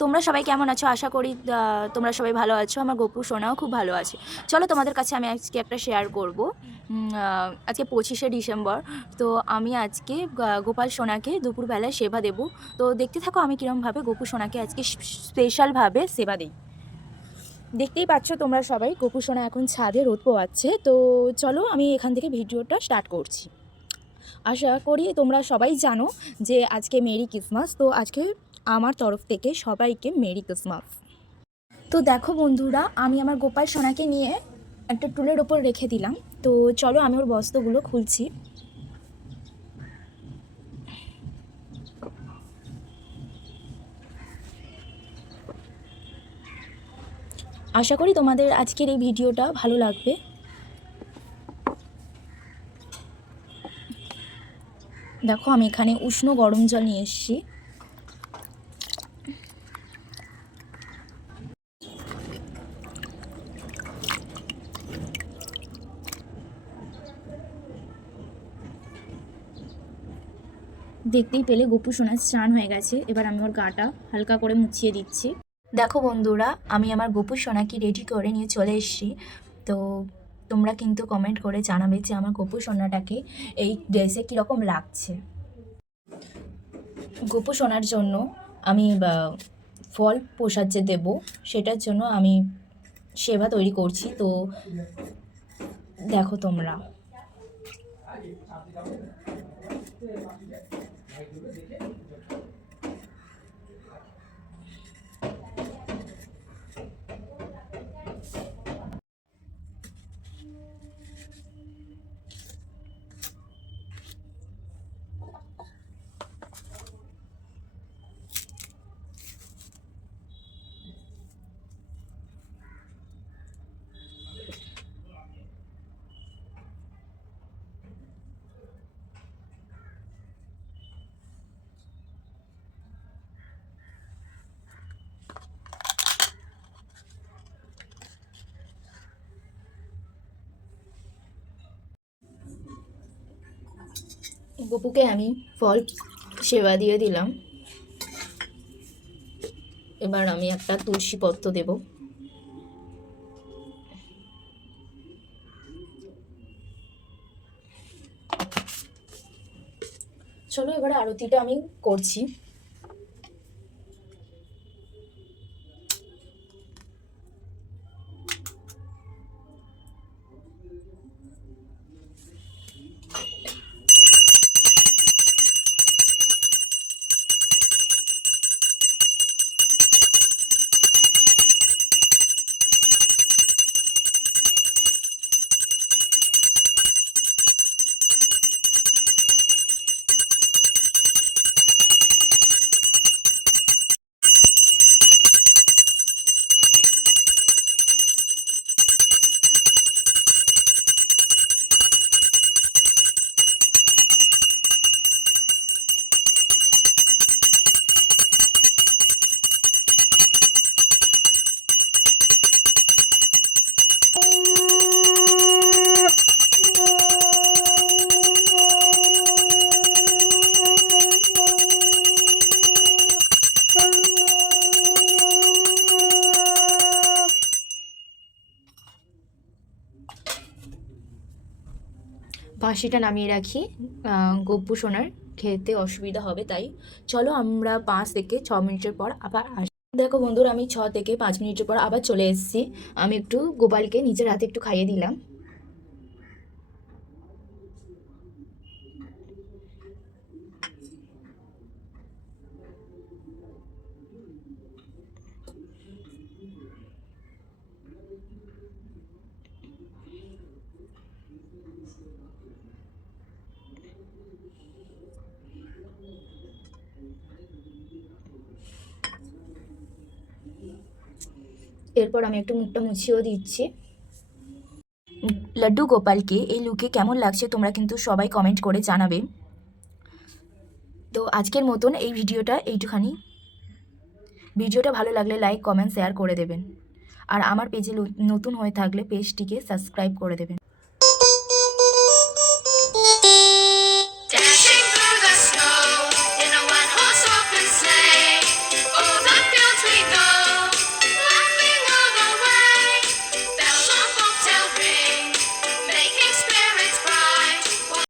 তোমরা সবাই কেমন আছো? আশা করি তোমরা সবাই ভালো আছো। আমার গপু, সোনাও খুব ভালো আছে। চলো তোমাদের কাছে আমি আজকে একটা শেয়ার করব। আজকে পঁচিশে ডিসেম্বর। তো আমি আজকে গোপাল সোনাকে দুপুরবেলায় সেবা দেব। তো দেখতে থাকো আমি কীরমভাবে গপু সোনাকে আজকে স্পেশালভাবে সেবা দিই। দেখতেই পাচ্ছ তোমরা সবাই, গপু সোনা এখন ছাদে রোদ পোয়াচ্ছে তো চলো আমি এখান থেকে ভিডিওটা স্টার্ট করছি। আশা করি তোমরা সবাই জানো যে আজকে মেরি ক্রিসমাস। তো আজকে আমার তরফ থেকে সবাইকে মেরি ক্রিসমাস। তো দেখো বন্ধুরা, আমি আমার গোপাল সোনাকে নিয়ে একটা টুলের ওপর রেখে দিলাম। তো চলো আমি ওর বস্ত্রগুলো খুলছি। আশা করি তোমাদের আজকের এই ভিডিওটা ভালো লাগবে। দেখো আমি এখানে উষ্ণ গরম জল নিয়ে এসেছি। দেখতেই পেলে গপু সোনার স্নান হয়ে গেছে। এবার আমি ওর গাটা হালকা করে মুছিয়ে দিচ্ছি। দেখো বন্ধুরা, আমি আমার গপু সোনাকে রেডি করে নিয়ে চলে এসেছি। তো তোমরা কিন্তু কমেন্ট করে জানাবে যে আমার গপু সোনাটাকে এই ড্রেসে কীরকম লাগছে। গপু সোনার জন্য আমি ফল প্রসাদ যে দেবো। সেটার জন্য আমি সেবা তৈরি করছি। তো দেখো তোমরা। দেখে গপুকে আমি ফল সেবা দিয়ে দিলাম। এবার আমি একটা তুলসী পত্র দেব। চলো এবার আরতিটা আমি করছি। বাঁশিটা নামিয়ে রাখি। গপ্পু সোনার। খেতে অসুবিধা হবে, তাই। চলো আমরা পাঁচ থেকে ছ মিনিটের পর আবার আস দেখো বন্ধুরা, আমি ছ থেকে পাঁচ মিনিটের পর আবার চলে এসেছি। আমি একটু গোপালকে নিজের হাতে একটু খাইয়ে দিলাম। এরপর আমি একটু মুখটা মুছিয়েও দিচ্ছি। লাড্ডু গোপালকে এই লুকে কেমন লাগছে তোমরা কিন্তু সবাই কমেন্ট করে জানাবে। তো আজকের মতন এই ভিডিওটা এইটুখানি। ভিডিওটা ভালো লাগলে লাইক কমেন্ট শেয়ার করে দেবেন। আর আমার পেজে নতুন হয়ে থাকলে পেজটিকে সাবস্ক্রাইব করে দেবেন।